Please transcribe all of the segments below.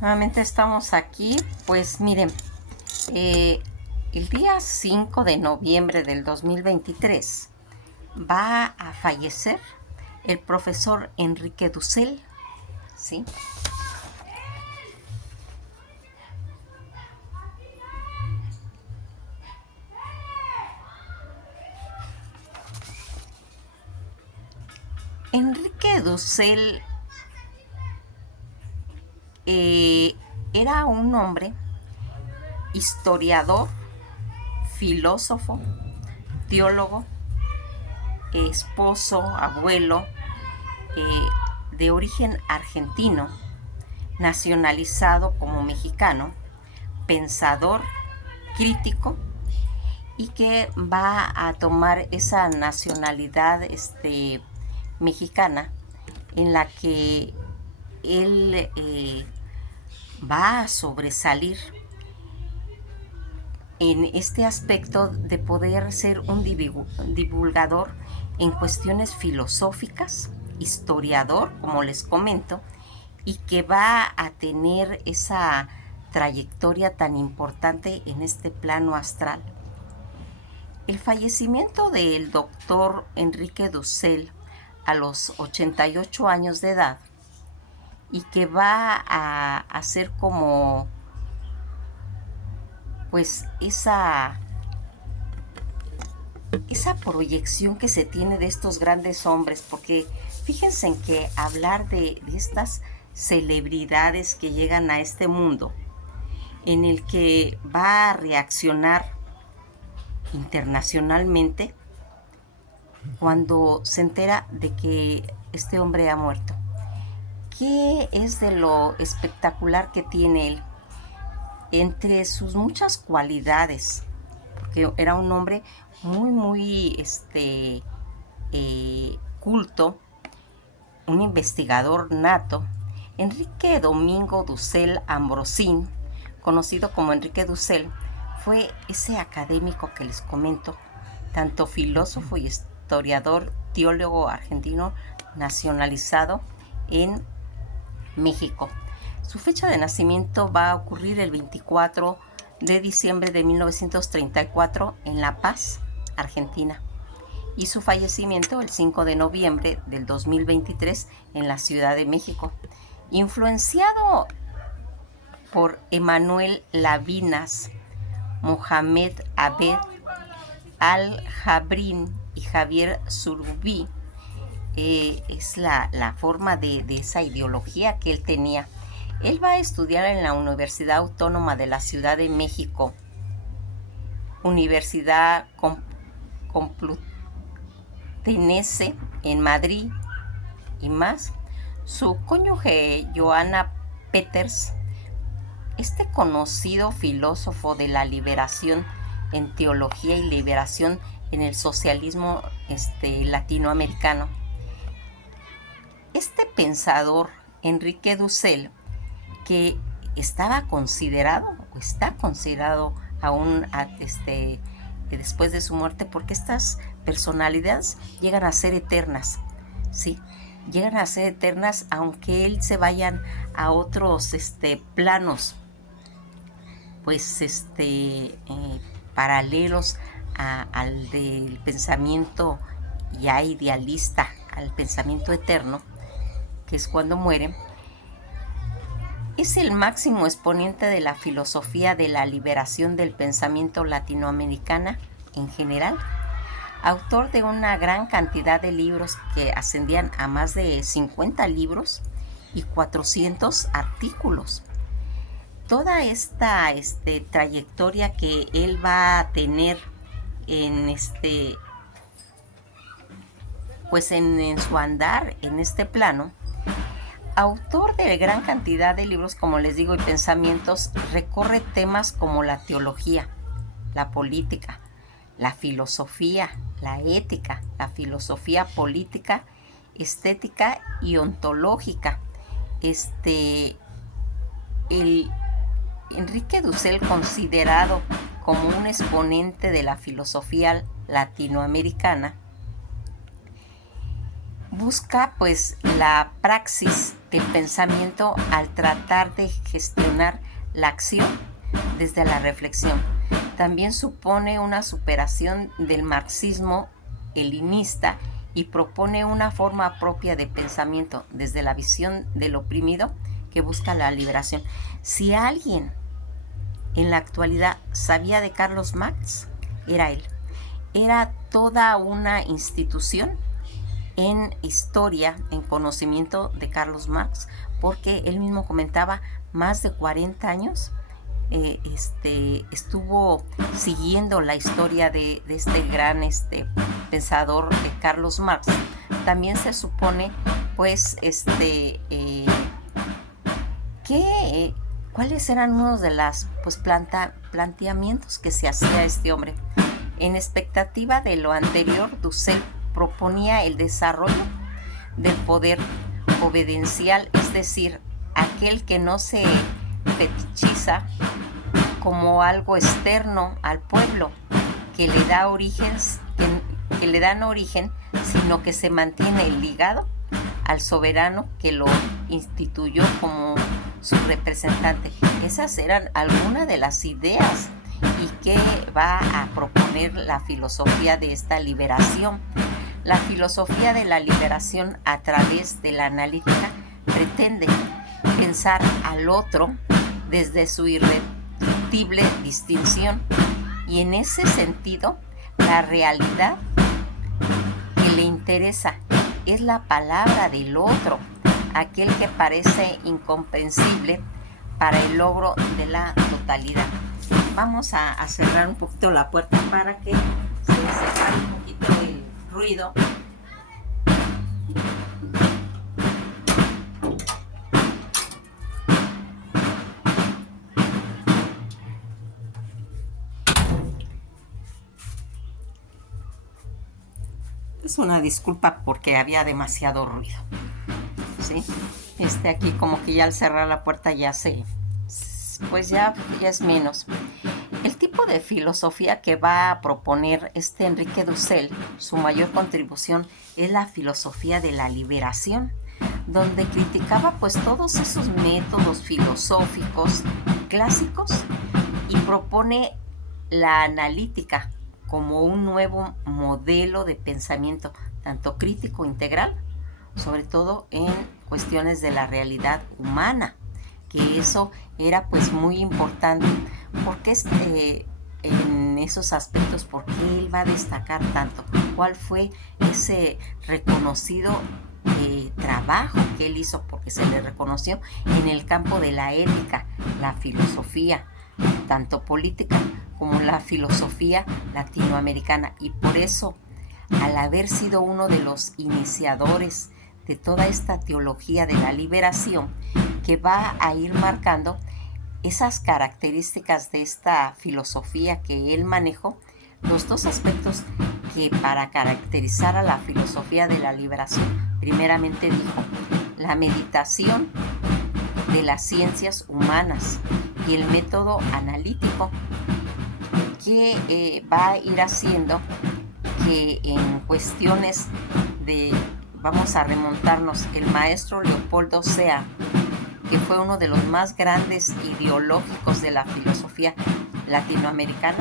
Nuevamente estamos aquí. Pues miren, eh, el día 5 de noviembre del 2023 va a fallecer el profesor Enrique Dussel, ¿sí? Enrique Dussel eh, era un hombre historiador, filósofo, teólogo, esposo, abuelo, eh, de origen argentino, nacionalizado como mexicano, pensador, crítico, y que va a tomar esa nacionalidad mexicana, en la que él va a sobresalir en este aspecto de poder ser un divulgador en cuestiones filosóficas, historiador, como les comento, y que va a tener esa trayectoria tan importante en este plano astral. El fallecimiento del doctor Enrique Dussel a los 88 años de edad, y que va a hacer como pues esa proyección que se tiene de estos grandes hombres, porque fíjense en que hablar de estas celebridades que llegan a este mundo, en el que va a reaccionar internacionalmente cuando se entera de que este hombre ha muerto. ¿Qué es de lo espectacular que tiene él? Entre sus muchas cualidades, porque era un hombre muy culto, un investigador nato, Enrique Domingo Dussel Ambrosín, conocido como Enrique Dussel, fue ese académico que les comento, tanto filósofo y historiador, teólogo argentino nacionalizado en México. Su fecha de nacimiento va a ocurrir el 24 de diciembre de 1934 en La Paz, Argentina, y su fallecimiento el 5 de noviembre del 2023 en la Ciudad de México. Influenciado por Emanuel Lavinas, Mohamed Abed Al-Jabrin y Javier Surubí, es la forma de esa ideología que él tenía. Él va a estudiar en la Universidad Autónoma de la Ciudad de México, Universidad Complutense en Madrid y más. Su cónyuge, Johanna Peters, este conocido filósofo de la liberación en teología y liberación en el socialismo latinoamericano. Este pensador, Enrique Dussel, que estaba considerado o está considerado aún después de su muerte, porque estas personalidades llegan a ser eternas, ¿sí? Llegan a ser eternas aunque él se vayan a otros planos, pues paralelos al del pensamiento ya idealista, al pensamiento eterno, que es cuando mueren. Es el máximo exponente de la filosofía de la liberación del pensamiento latinoamericana en general, autor de una gran cantidad de libros que ascendían a más de 50 libros y 400 artículos. Toda esta trayectoria que él va a tener en pues en su andar en este plano, autor de gran cantidad de libros, como les digo, y pensamientos, recorre temas como la teología, la política, la filosofía, la ética, la filosofía política, estética y ontológica. El Enrique Dussel, considerado como un exponente de la filosofía latinoamericana, busca pues la praxis del pensamiento al tratar de gestionar la acción desde la reflexión. También supone una superación del marxismo helenista y propone una forma propia de pensamiento desde la visión del oprimido que busca la liberación. Si alguien en la actualidad sabía de Carlos Marx, era él. Era toda una institución en historia, en conocimiento de Carlos Marx, porque él mismo comentaba más de 40 años estuvo siguiendo la historia de este gran pensador de Carlos Marx. También se supone pues que cuáles eran unos de los pues, planteamientos que se hacía este hombre. En expectativa de lo anterior, Dussel proponía el desarrollo del poder obedidencial, es decir, aquel que no se fetichiza como algo externo al pueblo, que le da que le dan origen, sino que se mantiene ligado al soberano que lo instituyó como su representante. Esas eran algunas de las ideas y que va a proponer la filosofía de esta liberación. La filosofía de la liberación a través de la analítica pretende pensar al otro desde su irreductible distinción y en ese sentido la realidad que le interesa es la palabra del otro, aquel que parece incomprensible para el logro de la totalidad. Vamos a cerrar un poquito la puerta para que se separe un poquito el ruido. Es una disculpa porque había demasiado ruido, ¿sí? Aquí como que ya al cerrar la puerta ya pues ya es menos. El tipo de filosofía que va a proponer Enrique Dussel, su mayor contribución es la filosofía de la liberación, donde criticaba pues todos esos métodos filosóficos clásicos y propone la analítica como un nuevo modelo de pensamiento, tanto crítico integral, sobre todo en cuestiones de la realidad humana, que eso era pues muy importante, porque en esos aspectos, ¿por qué él va a destacar tanto? ¿Cuál fue ese reconocido trabajo que él hizo? Porque se le reconoció en el campo de la ética, la filosofía, tanto política como la filosofía latinoamericana, y por eso, al haber sido uno de los iniciadores de toda esta teología de la liberación, que va a ir marcando esas características de esta filosofía que él manejó, los dos aspectos que para caracterizar a la filosofía de la liberación, primeramente dijo, la meditación de las ciencias humanas y el método analítico, que va a ir haciendo que en cuestiones de, vamos a remontarnos, el maestro Leopoldo Sea, que fue uno de los más grandes ideológicos de la filosofía latinoamericana,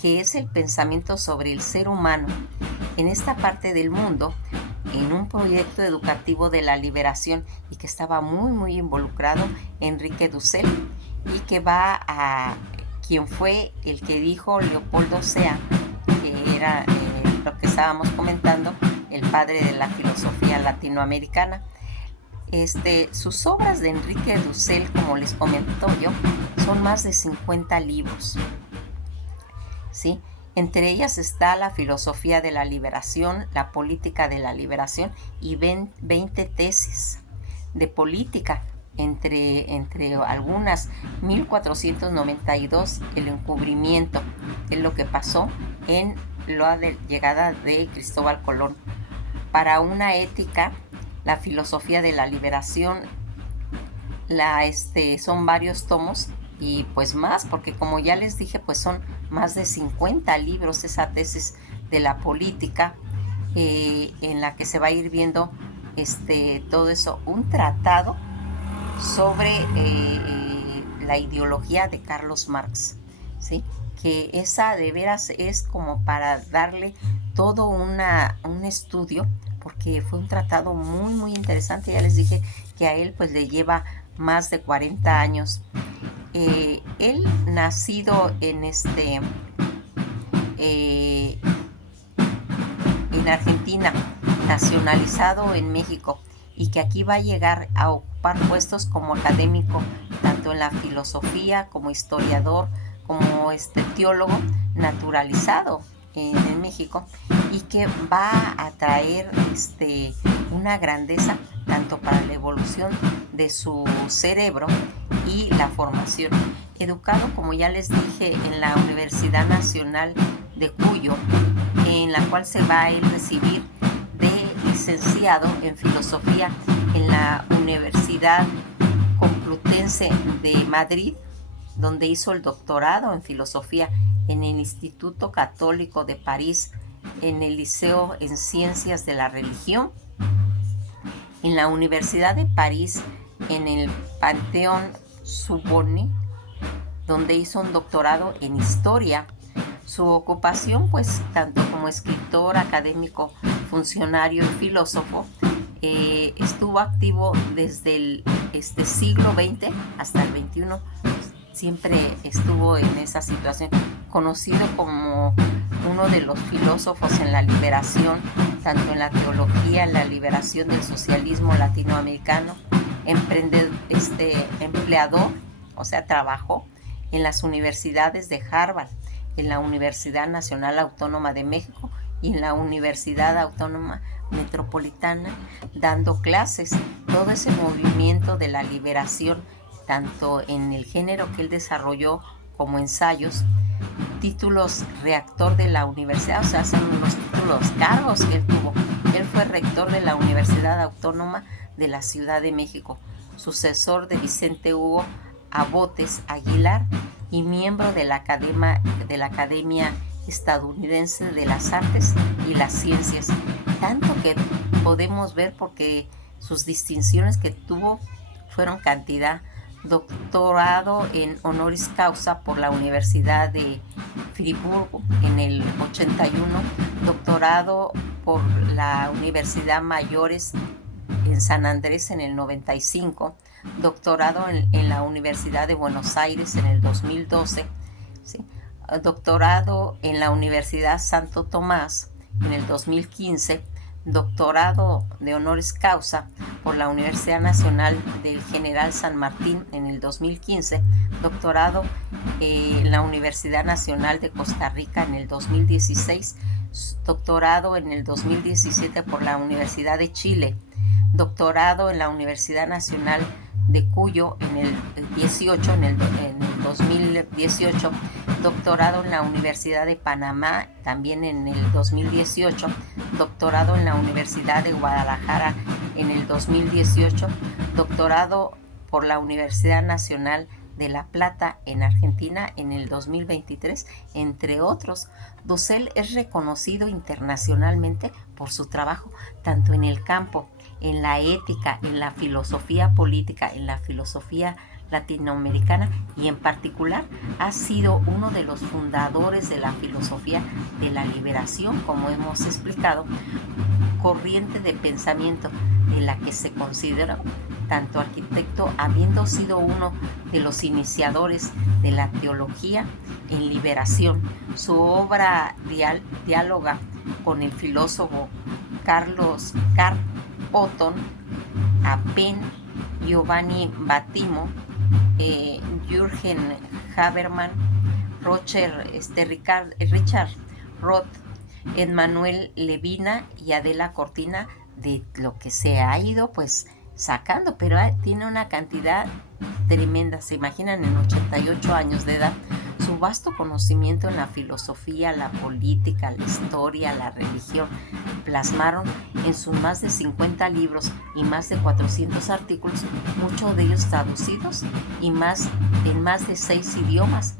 que es el pensamiento sobre el ser humano en esta parte del mundo, en un proyecto educativo de la liberación, y que estaba muy involucrado Enrique Dussel, y que va a quien fue el que dijo Leopoldo Sea, que era lo que estábamos comentando, el padre de la filosofía latinoamericana. Sus obras de Enrique Dussel, como les comento yo, son más de 50 libros, ¿sí? Entre ellas está la filosofía de la liberación, la política de la liberación y 20 tesis de política, entre algunas 1492, el encubrimiento, que es lo que pasó en la llegada de Cristóbal Colón. Para una ética, la filosofía de la liberación, son varios tomos y pues más, porque como ya les dije, pues son más de 50 libros esa tesis de la política. en la que se va a ir viendo todo eso, un tratado sobre la ideología de Carlos Marx, ¿sí? Que esa de veras es como para darle todo un estudio, porque fue un tratado muy, muy interesante. Ya les dije que a él pues le lleva más de 40 años. Él nacido eh, en Argentina, nacionalizado en México, y que aquí va a llegar a ocupar puestos como académico, tanto en la filosofía como historiador, como teólogo naturalizado en México, y que va a traer una grandeza tanto para la evolución de su cerebro y la formación. Educado, como ya les dije, en la Universidad Nacional de Cuyo, en la cual se va a recibir de licenciado en filosofía en la Universidad Complutense de Madrid, donde hizo el doctorado en filosofía en el Instituto Católico de París, en el Liceo en Ciencias de la Religión, en la Universidad de París, en el Panteón Sorbonne, donde hizo un doctorado en historia. Su ocupación, pues, tanto como escritor, académico, funcionario y filósofo, estuvo activo desde el siglo XX hasta el XXI. Siempre estuvo en esa situación, conocido como uno de los filósofos en la liberación, tanto en la teología, en la liberación del socialismo latinoamericano, empleador, o sea, trabajó en las universidades de Harvard, en la Universidad Nacional Autónoma de México y en la Universidad Autónoma Metropolitana, dando clases. Todo ese movimiento de la liberación, tanto en el género que él desarrolló como ensayos, títulos rector de la universidad, o sea, son unos títulos, cargos que él tuvo. Él fue rector de la Universidad Autónoma de la Ciudad de México, sucesor de Vicente Hugo Abotes Aguilar y miembro de la Academia Estadounidense de las Artes y las Ciencias. Tanto que podemos ver, porque sus distinciones que tuvo fueron cantidad. Doctorado en honoris causa por la Universidad de Friburgo en el 81, doctorado por la Universidad Mayores en San Andrés en el 95, doctorado en la Universidad de Buenos Aires en el 2012, ¿sí? Doctorado en la Universidad Santo Tomás en el 2015, doctorado de honoris causa por la Universidad Nacional del General San Martín en el 2015, doctorado en la Universidad Nacional de Costa Rica en el 2016, doctorado en el 2017 por la Universidad de Chile, doctorado en la Universidad Nacional de Cuyo en el 2018, doctorado en la Universidad de Panamá también en el 2018, doctorado en la Universidad de Guadalajara en el 2018, doctorado por la Universidad Nacional de La Plata en Argentina en el 2023, entre otros. Dussel es reconocido internacionalmente por su trabajo tanto en el campo, en la ética, en la filosofía política, en la filosofía latinoamericana, y en particular ha sido uno de los fundadores de la filosofía de la liberación, como hemos explicado, corriente de pensamiento de la que se considera tanto arquitecto, habiendo sido uno de los iniciadores de la teología en liberación. Su obra dialoga con el filósofo Karl Otton, Apen, Giovanni Battimo, Jürgen Habermas, Richard Roth, Emmanuel Levina y Adela Cortina, de lo que se ha ido pues sacando, pero tiene una cantidad tremenda. Se imaginan, en 88 años de edad, su vasto conocimiento en la filosofía, la política, la historia, la religión, plasmaron en sus más de 50 libros y más de 400 artículos, muchos de ellos traducidos y en más de 6 idiomas,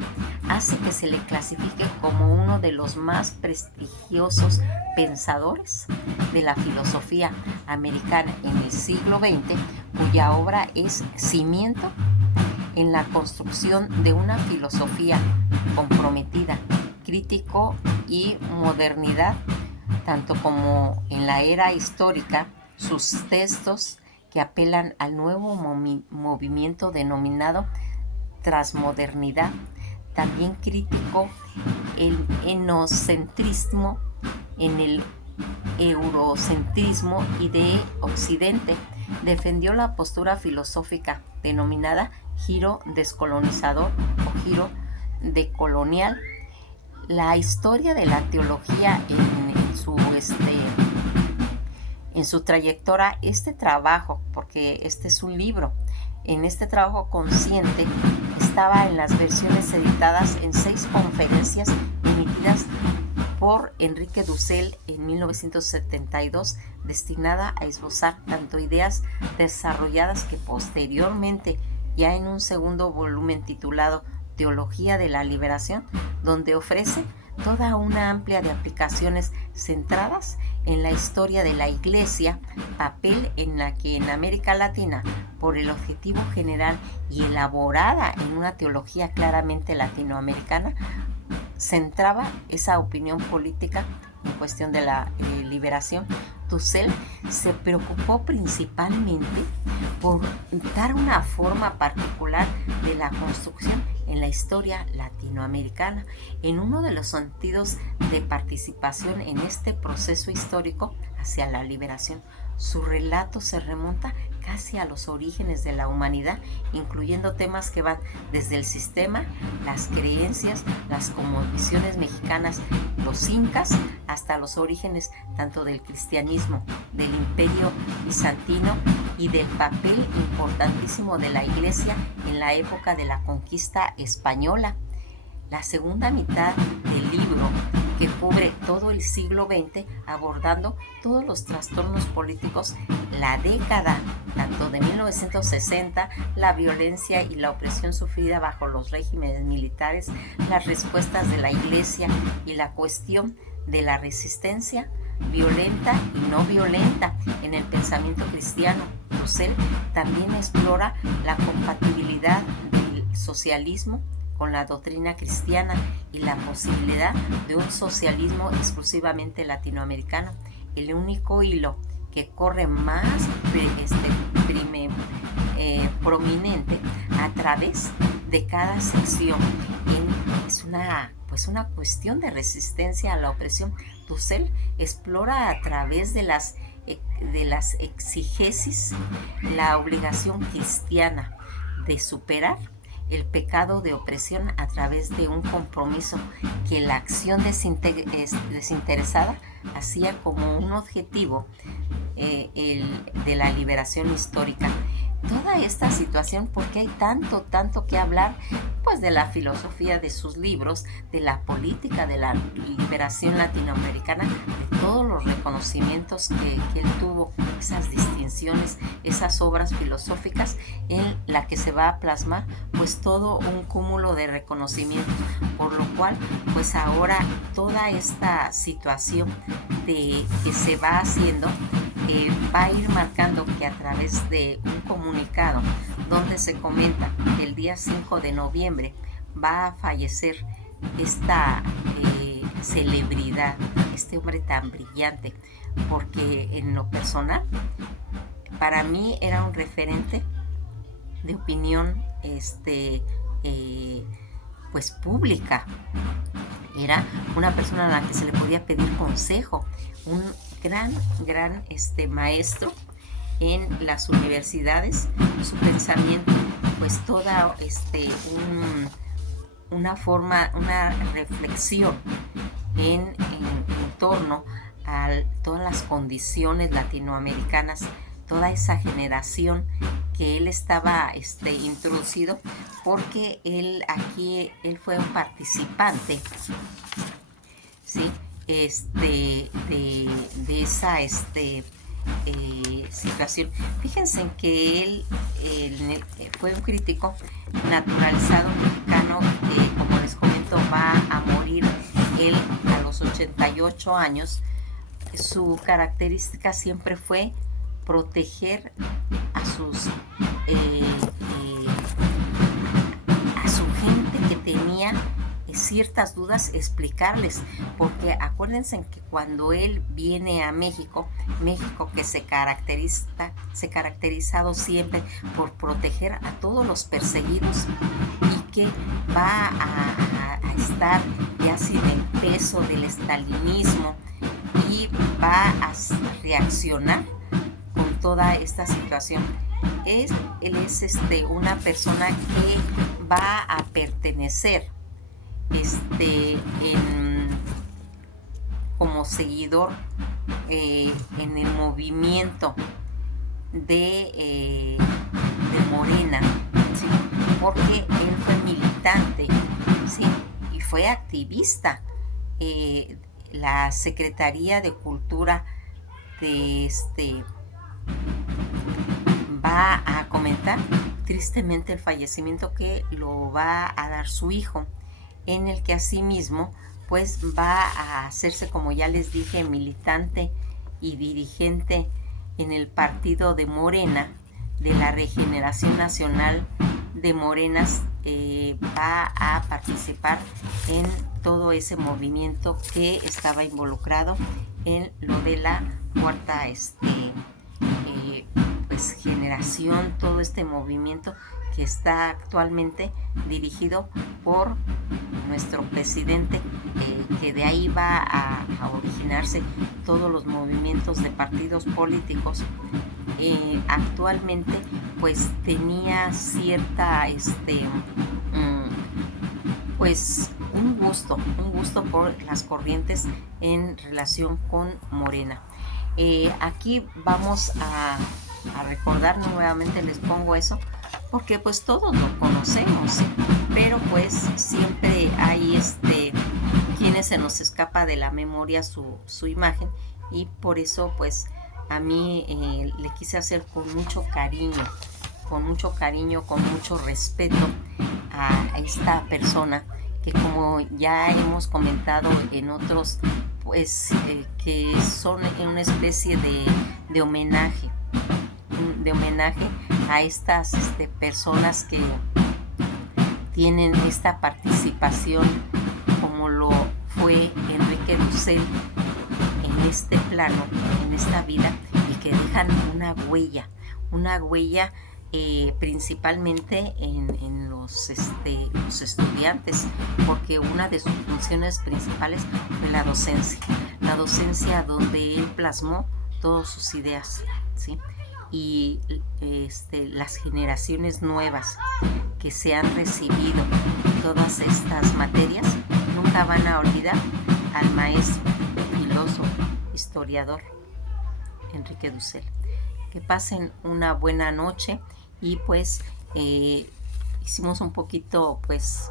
hace que se le clasifique como uno de los más prestigiosos pensadores de la filosofía americana en el siglo XX, cuya obra es cimiento en la construcción de una filosofía comprometida, crítico y modernidad, tanto como en la era histórica. Sus textos que apelan al nuevo movimiento denominado transmodernidad, también criticó el etnocentrismo en el eurocentrismo y de Occidente. Defendió la postura filosófica denominada giro descolonizador o giro decolonial. La historia de la teología en su trayectoria, este trabajo, porque este es un libro, en este trabajo consciente estaba en las versiones editadas en 6 conferencias emitidas por Enrique Dussel en 1972, destinada a esbozar tanto ideas desarrolladas que posteriormente, ya en un segundo volumen titulado Teología de la Liberación, donde ofrece toda una amplia de aplicaciones centradas en la historia de la Iglesia, papel en la que en América Latina, por el objetivo general y elaborada en una teología claramente latinoamericana, centraba esa opinión política en cuestión de la liberación. Dussel se preocupó principalmente por dar una forma particular de la construcción en la historia latinoamericana, en uno de los sentidos de participación en este proceso histórico hacia la liberación. Su relato se remonta casi a los orígenes de la humanidad, incluyendo temas que van desde el sistema, las creencias, las cosmovisiones mexicanas, los incas, hasta los orígenes tanto del cristianismo, del imperio bizantino y del papel importantísimo de la Iglesia en la época de la conquista española. La segunda mitad del libro, que cubre todo el siglo XX, abordando todos los trastornos políticos, la década tanto de 1960, la violencia y la opresión sufrida bajo los regímenes militares, las respuestas de la Iglesia y la cuestión de la resistencia violenta y no violenta en el pensamiento cristiano. Dussel también explora la compatibilidad del socialismo con la doctrina cristiana y la posibilidad de un socialismo exclusivamente latinoamericano. El único hilo que corre más prominente a través de cada sección es una cuestión de resistencia a la opresión. Dussel explora a través de las exígesis la obligación cristiana de superar el pecado de opresión a través de un compromiso que la acción desinteresada hacía como un objetivo de la liberación histórica. Toda esta situación, porque hay tanto que hablar, pues de la filosofía de sus libros, de la política de la liberación latinoamericana, de todos los reconocimientos que él tuvo, esas distinciones, esas obras filosóficas en la que se va a plasmar pues todo un cúmulo de reconocimientos, por lo cual pues ahora toda esta situación que se va haciendo va a ir marcando que a través de un comunicado donde se comenta que el día 5 de noviembre va a fallecer esta celebridad, este hombre tan brillante, porque en lo personal para mí era un referente de opinión pues pública. Era una persona a la que se le podía pedir consejo, un gran maestro en las universidades. Su pensamiento pues toda una reflexión en torno a todas las condiciones latinoamericanas, toda esa generación que él estaba introducido, porque él fue un participante, ¿sí? de esa situación. Fíjense en que él fue un crítico naturalizado mexicano que, como les comento, va a morir él a los 88 años, su característica siempre fue proteger a sus a su gente que tenía ciertas dudas, explicarles, porque acuérdense que cuando él viene a México, México que se caracterizado siempre por proteger a todos los perseguidos, y que va a estar ya sin el peso del estalinismo, y va a reaccionar con toda esta situación. Él es una persona que va a pertenecer como seguidor en el movimiento de Morena, ¿sí? Porque él fue militante, ¿sí? Y fue activista. La Secretaría de Cultura de va a comentar tristemente el fallecimiento que lo va a dar su hijo, en el que asimismo pues va a hacerse, como ya les dije, militante y dirigente en el partido de Morena, de la Regeneración Nacional de Morenas. Va a participar en todo ese movimiento que estaba involucrado en lo de la cuarta pues generación, todo este movimiento que está actualmente dirigido por nuestro presidente, que de ahí va a originarse todos los movimientos de partidos políticos. Actualmente pues tenía cierta pues un gusto por las corrientes en relación con Morena. Aquí vamos a recordar nuevamente, les pongo eso, porque pues todos lo conocemos, pero pues siempre hay quienes se nos escapa de la memoria su imagen, y por eso pues a mí le quise hacer con mucho cariño, con mucho respeto a esta persona, que como ya hemos comentado en otros, pues que son una especie de homenaje a estas personas que tienen esta participación, como lo fue Enrique Dussel en este plano, en esta vida, y que dejan una huella principalmente en los estudiantes, porque una de sus funciones principales fue la docencia donde él plasmó todas sus ideas, ¿sí? Y las generaciones nuevas que se han recibido todas estas materias nunca van a olvidar al maestro, filósofo, historiador Enrique Dussel. Que pasen una buena noche, y pues hicimos un poquito, pues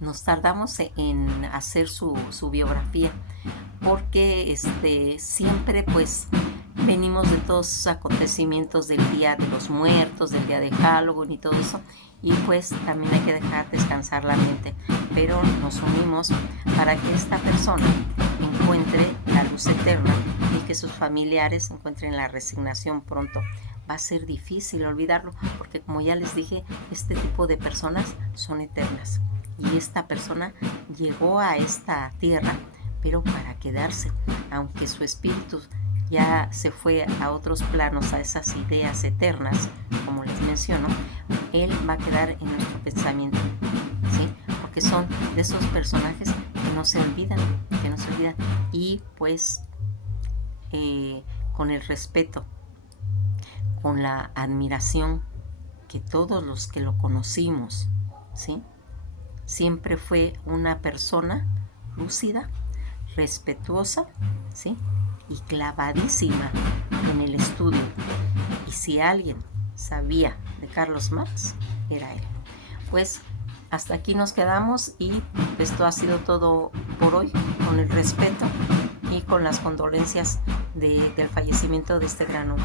nos tardamos en hacer su biografía, porque siempre pues venimos de todos esos acontecimientos del Día de los Muertos, del Día de Halloween y todo eso, y pues también hay que dejar descansar la mente, pero nos unimos para que esta persona encuentre la luz eterna y que sus familiares encuentren la resignación pronto. Va a ser difícil olvidarlo, porque como ya les dije, este tipo de personas son eternas, y esta persona llegó a esta tierra pero para quedarse, aunque su espíritu ya se fue a otros planos, a esas ideas eternas, como les menciono. Él va a quedar en nuestro pensamiento, ¿sí? Porque son de esos personajes que no se olvidan, y pues con el respeto, con la admiración que todos los que lo conocimos, ¿sí? Siempre fue una persona lúcida, respetuosa, ¿sí? Y clavadísima en el estudio. Y si alguien sabía de Carlos Marx, era él. Pues hasta aquí nos quedamos, y esto ha sido todo por hoy, con el respeto y con las condolencias del fallecimiento de este gran hombre.